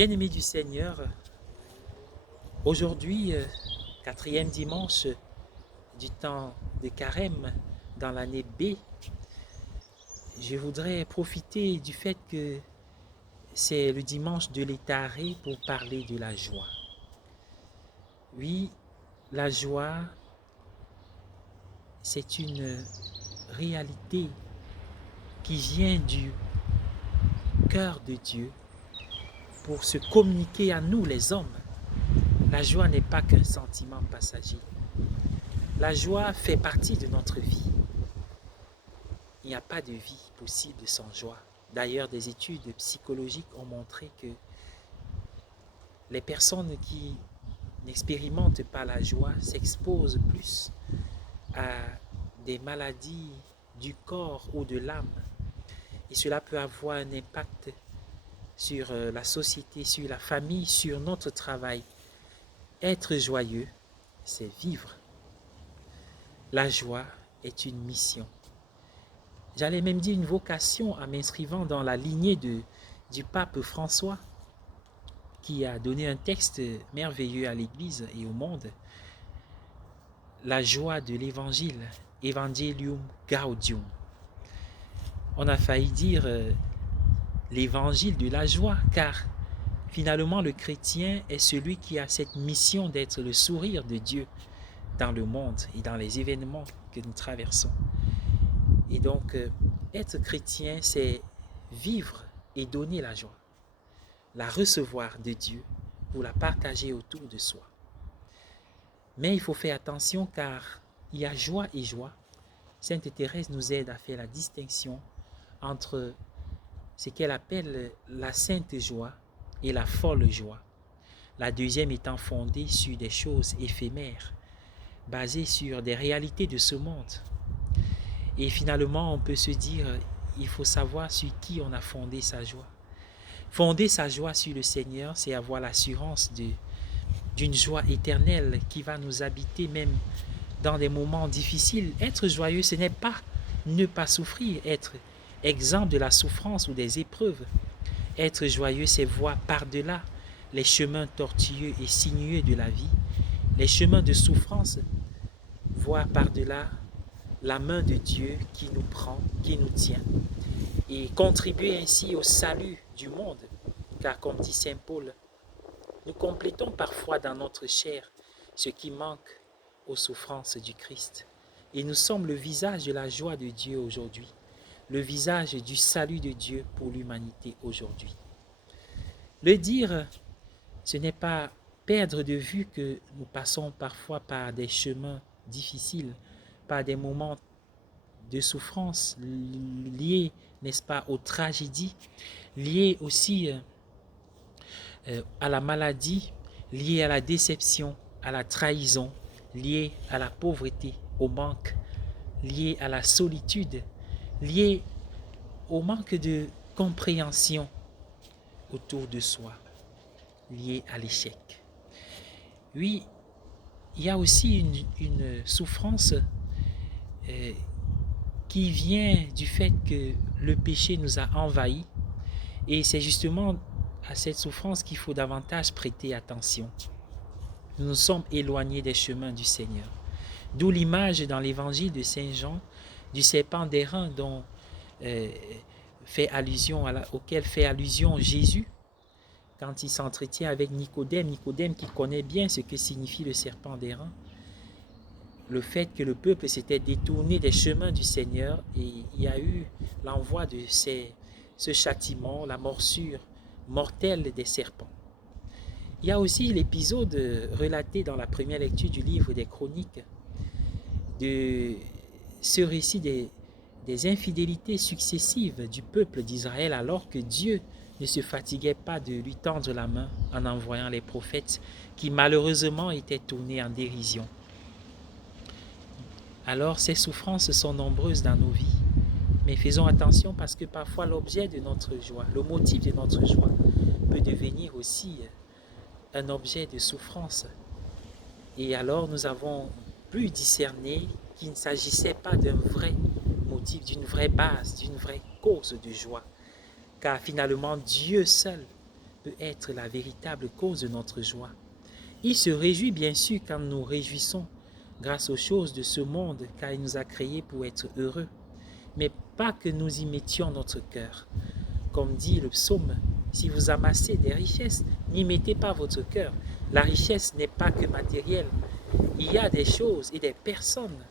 Bien-aimés du Seigneur, aujourd'hui, quatrième dimanche du temps de Carême dans l'année B, je voudrais profiter du fait que c'est le dimanche de l'Étaré pour parler de la joie. Oui, la joie, c'est une réalité qui vient du cœur de Dieu pour se communiquer à nous les hommes. La joie n'est pas qu'un sentiment passager. La joie fait partie de notre vie. Il n'y a pas de vie possible sans joie. D'ailleurs, des études psychologiques ont montré que les personnes qui n'expérimentent pas la joie s'exposent plus à des maladies du corps ou de l'âme. Et cela peut avoir un impact sur la société, sur la famille, sur notre travail. Être joyeux, c'est vivre. La joie est une mission. J'allais même dire une vocation en m'inscrivant dans la lignée du pape François, qui a donné un texte merveilleux à l'Église et au monde. La joie de l'Évangile, Evangelium Gaudium. On a failli dire l'Évangile de la joie, car finalement le chrétien est celui qui a cette mission d'être le sourire de Dieu dans le monde et dans les événements que nous traversons. Et donc, être chrétien, c'est vivre et donner la joie, la recevoir de Dieu pour la partager autour de soi. Mais il faut faire attention car il y a joie et joie. Sainte Thérèse nous aide à faire la distinction entre ce qu'elle appelle la sainte joie et la folle joie. La deuxième étant fondée sur des choses éphémères, basées sur des réalités de ce monde. Et finalement, on peut se dire, il faut savoir sur qui on a fondé sa joie. Fonder sa joie sur le Seigneur, c'est avoir l'assurance d'une joie éternelle qui va nous habiter même dans des moments difficiles. Être joyeux, ce n'est pas ne pas souffrir, être exempt de la souffrance ou des épreuves. Être joyeux, c'est voir par-delà les chemins tortueux et sinueux de la vie, les chemins de souffrance, voir par-delà la main de Dieu qui nous prend, qui nous tient, et contribuer ainsi au salut du monde. Car comme dit Saint Paul, nous complétons parfois dans notre chair ce qui manque aux souffrances du Christ. Et nous sommes le visage de la joie de Dieu aujourd'hui, le visage du salut de Dieu pour l'humanité aujourd'hui. Le dire, ce n'est pas perdre de vue que nous passons parfois par des chemins difficiles, par des moments de souffrance liés, n'est-ce pas, aux tragédies, liés aussi à la maladie, liés à la déception, à la trahison, liés à la pauvreté, au manque, liés à la solitude, liés au manque de compréhension autour de soi, liés à l'échec. Oui, il y a aussi une souffrance qui vient du fait que le péché nous a envahis. Et c'est justement à cette souffrance qu'il faut davantage prêter attention. Nous nous sommes éloignés des chemins du Seigneur. D'où l'image dans l'évangile de Saint Jean du serpent d'airain dont auquel fait allusion Jésus quand il s'entretient avec Nicodème. Nicodème qui connaît bien ce que signifie le serpent d'airain. Le fait que le peuple s'était détourné des chemins du Seigneur et il y a eu l'envoi de ce châtiment, la morsure mortelle des serpents. Il y a aussi l'épisode relaté dans la première lecture du livre des Chroniques de ce récit des infidélités successives du peuple d'Israël alors que Dieu ne se fatiguait pas de lui tendre la main en envoyant les prophètes qui malheureusement étaient tournés en dérision. Alors ces souffrances sont nombreuses dans nos vies. Mais faisons attention parce que parfois l'objet de notre joie, le motif de notre joie peut devenir aussi un objet de souffrance. Et alors nous avons pu discerner qu'il ne s'agissait pas d'un vrai motif, d'une vraie base, d'une vraie cause de joie. Car finalement Dieu seul peut être la véritable cause de notre joie. Il se réjouit bien sûr quand nous nous réjouissons grâce aux choses de ce monde, car il nous a créés pour être heureux, mais pas que nous y mettions notre cœur. Comme dit le psaume, si vous amassez des richesses, n'y mettez pas votre cœur. La richesse n'est pas que matérielle. Il y a des choses et des personnes.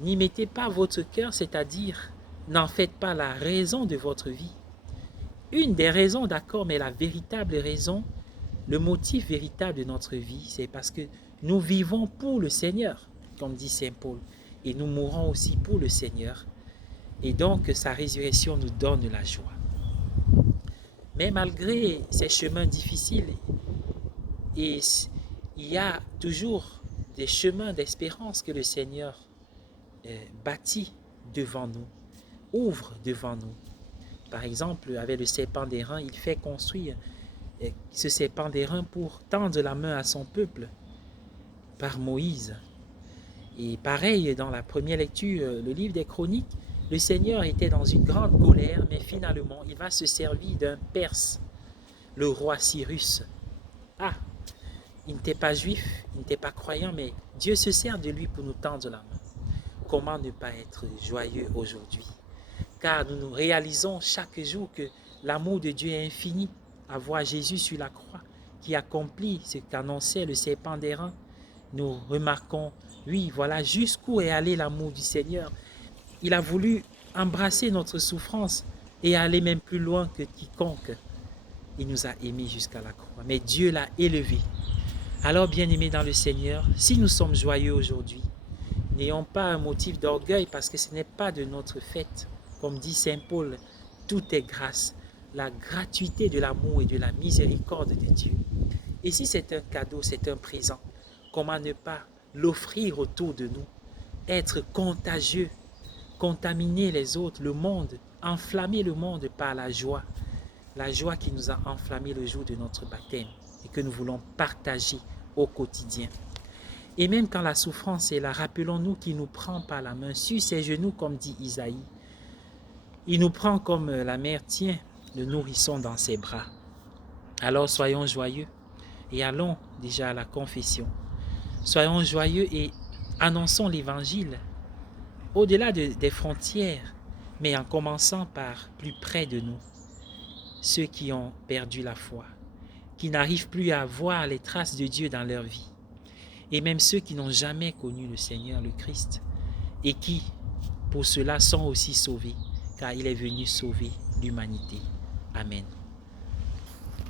N'y mettez pas votre cœur, c'est-à-dire n'en faites pas la raison de votre vie. Une des raisons, d'accord, mais la véritable raison, le motif véritable de notre vie, c'est parce que nous vivons pour le Seigneur, comme dit Saint Paul, et nous mourrons aussi pour le Seigneur. Et donc, sa résurrection nous donne la joie. Mais malgré ces chemins difficiles, il y a toujours des chemins d'espérance que le Seigneur bâtit devant nous, ouvre devant nous. Par exemple, avec le serpent d'airain, il fait construire ce serpent d'airain pour tendre la main à son peuple par Moïse. Et pareil, dans la première lecture, le livre des Chroniques, le Seigneur était dans une grande colère, mais finalement, il va se servir d'un Perse, le roi Cyrus. Ah, il n'était pas juif, il n'était pas croyant, mais Dieu se sert de lui pour nous tendre la main. Comment ne pas être joyeux aujourd'hui? Car nous réalisons chaque jour que l'amour de Dieu est infini, à voir Jésus sur la croix, qui accomplit ce qu'annonçait le serpent d'airain. Nous remarquons, oui, voilà jusqu'où est allé l'amour du Seigneur. Il a voulu embrasser notre souffrance et aller même plus loin que quiconque. Il nous a aimés jusqu'à la croix, mais Dieu l'a élevé. Alors, bien-aimés dans le Seigneur, si nous sommes joyeux aujourd'hui, n'ayons pas un motif d'orgueil parce que ce n'est pas de notre fait. Comme dit Saint Paul, tout est grâce, la gratuité de l'amour et de la miséricorde de Dieu. Et si c'est un cadeau, c'est un présent, comment ne pas l'offrir autour de nous, être contagieux, contaminer les autres, le monde, enflammer le monde par la joie qui nous a enflammés le jour de notre baptême et que nous voulons partager au quotidien. Et même quand la souffrance est là, rappelons-nous qu'il nous prend par la main sur ses genoux, comme dit Isaïe. Il nous prend comme la mère tient le nourrisson dans ses bras. Alors soyons joyeux et allons déjà à la confession. Soyons joyeux et annonçons l'évangile au-delà des frontières, mais en commençant par plus près de nous. Ceux qui ont perdu la foi, qui n'arrivent plus à voir les traces de Dieu dans leur vie, et même ceux qui n'ont jamais connu le Seigneur, le Christ, et qui, pour cela, sont aussi sauvés, car il est venu sauver l'humanité. Amen.